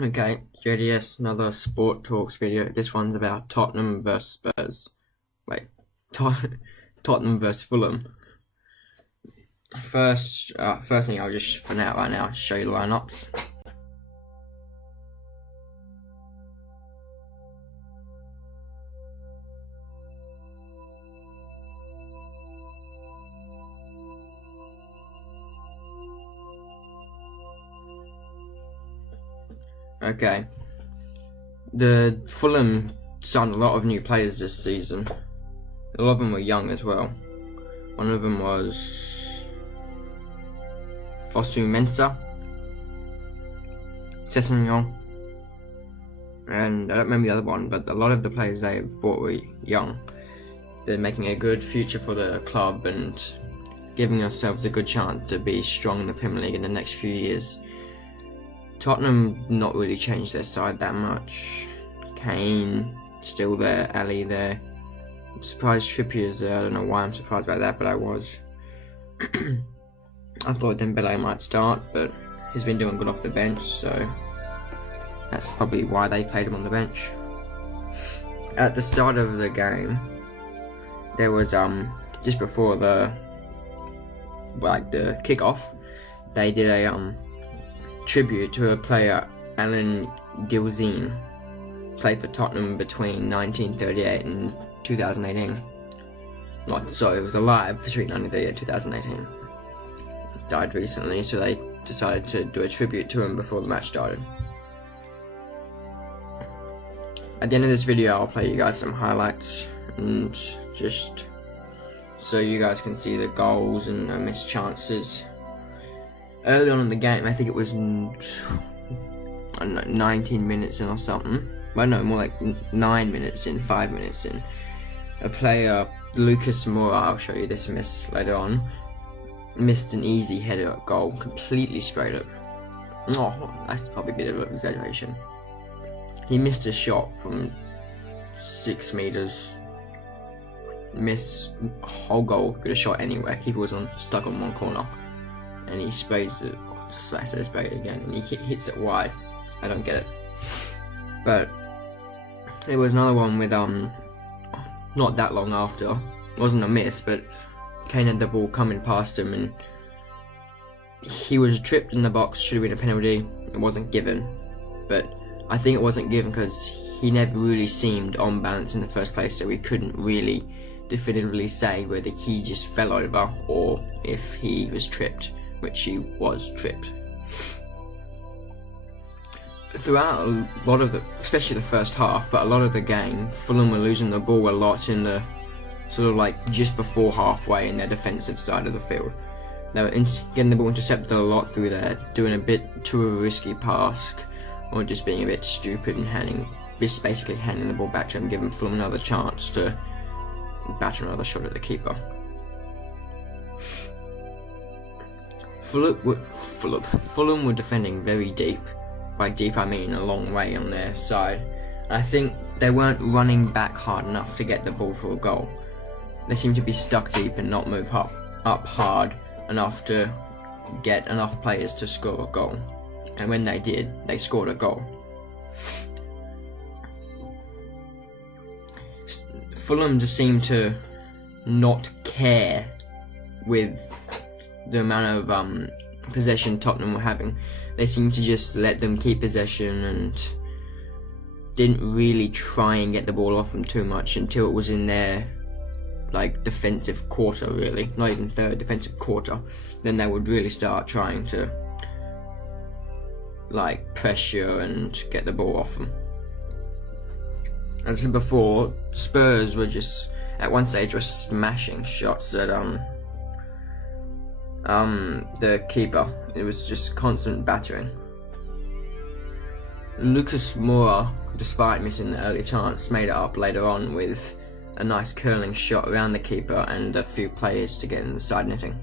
Okay, JDS, another Sport Talks video. This one's about Tottenham versus Spurs. Wait, Tottenham versus Fulham. First thing I'll just, for now, right now, show you the lineups. Okay, the Fulham signed a lot of new players this season. A lot of them were young as well. One of them was Fosu Mensah, Sessegnon, and I don't remember the other one, but a lot of the players they've bought were young. They're making a good future for the club and giving themselves a good chance to be strong in the Premier League in the next few years. Tottenham not really changed their side that much. Kane still there, Ali there. I'm surprised Trippier's there. I don't know why I'm surprised about that, but I was. I thought Dembele might start, but he's been doing good off the bench, so that's probably why they played him on the bench. At the start of the game, there was just before the kickoff, they did a tribute to a player, Alan Gilzean, played for Tottenham between 1938 and 2018. It was alive between 1938 and 2018. Died recently, so they decided to do a tribute to him before the match started. At the end of this video, I'll play you guys some highlights and just so you guys can see the goals and missed chances. Early on in the game, I think it was 19 minutes in or something. Well, no, more like 9 minutes in, 5 minutes in. A player, Lucas Moura, I'll show you this miss later on, missed an easy header goal, completely sprayed it. Oh, that's probably a bit of an exaggeration. He missed a shot from 6 meters. Missed a whole goal, could have shot anywhere. Keeper was stuck on one corner. And he sprays it, I said spray it again, and he hits it wide. I don't get it. But there was another one with not that long after. It wasn't a miss, but Kane had the ball coming past him and he was tripped in the box. Should have been a penalty. It wasn't given, but I think it wasn't given because he never really seemed on balance in the first place, so we couldn't really definitively say whether he just fell over or if he was tripped, which he was tripped. Throughout a lot of especially the first half, but a lot of the game, Fulham were losing the ball a lot in the sort of like just before halfway in their defensive side of the field. They were getting the ball intercepted a lot through there, doing a bit too a risky pass, or just being a bit stupid and basically handing the ball back to him, giving Fulham another chance to batter another shot at the keeper. Fulham were defending very deep. By deep I mean a long way on their side. I think they weren't running back hard enough to get the ball for a goal. They seemed to be stuck deep and not move up hard enough to get enough players to score a goal. And when they did, they scored a goal. Fulham just seemed to not care with the amount of possession Tottenham were having. They seemed to just let them keep possession and didn't really try and get the ball off them too much until it was in their defensive quarter, really. Not even third, defensive quarter. Then they would really start trying to pressure and get the ball off them. As I said before, Spurs were just at one stage were smashing shots at the keeper. It was just constant battering. Lucas Moura, despite missing the early chance, made it up later on with a nice curling shot around the keeper and a few players to get in the side netting.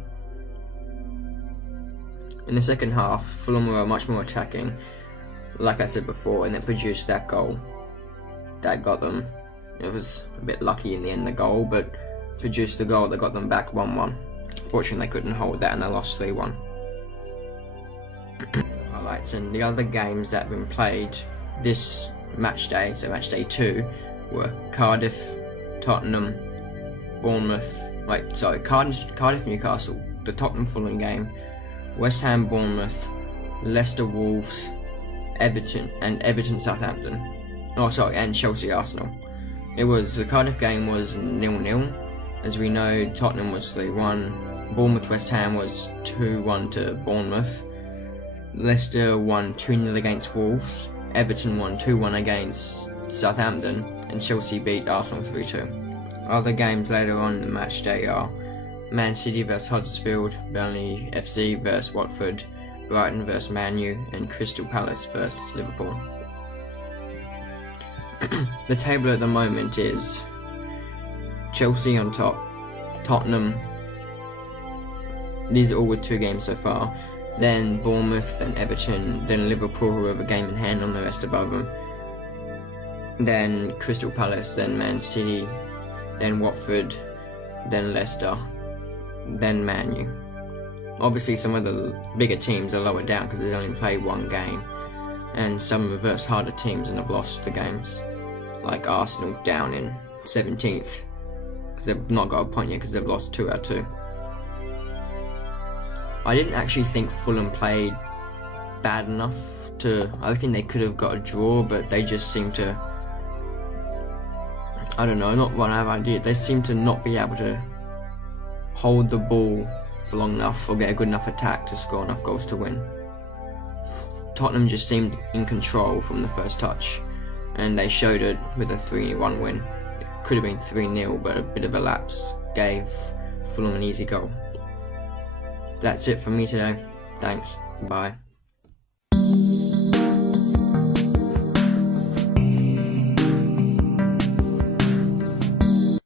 In the second half, Fulham were much more attacking, like I said before, and they produced that goal that got them. It was a bit lucky in the end, the goal, but produced the goal that got them back 1-1. Fortunately, they couldn't hold that and they lost 3-1. highlights. And the other games that have been played this match day, so match day 2, were Cardiff, Tottenham, Bournemouth, Cardiff Newcastle, the Tottenham Fulham game, West Ham Bournemouth, Leicester Wolves, Everton Southampton. And Chelsea Arsenal. The Cardiff game was 0-0. As we know, Tottenham was 3-1, Bournemouth West Ham was 2-1 to Bournemouth, Leicester won 2-0 against Wolves, Everton won 2-1 against Southampton, and Chelsea beat Arsenal 3-2. Other games later on in the match day are Man City vs Huddersfield, Burnley FC vs Watford, Brighton vs Man U, and Crystal Palace vs Liverpool. The table at the moment is Chelsea on top, Tottenham, these are all with 2 games so far, then Bournemouth, then Everton, then Liverpool, who have a game in hand on the rest above them, then Crystal Palace, then Man City, then Watford, then Leicester, then Man U. Obviously some of the bigger teams are lower down because they've only played 1 game, and some reverse harder teams and have lost the games, like Arsenal down in 17th. They've not got a point yet because they've lost 2 out of 2. I didn't actually think Fulham played bad enough I think they could have got a draw, but they just seem to, I don't know, not run out of ideas. They seem to not be able to hold the ball for long enough or get a good enough attack to score enough goals to win. Tottenham just seemed in control from the first touch, and they showed it with a 3-1 win. It could have been 3-0, but a bit of a lapse gave Fulham an easy goal. That's it for me today. Thanks. Bye.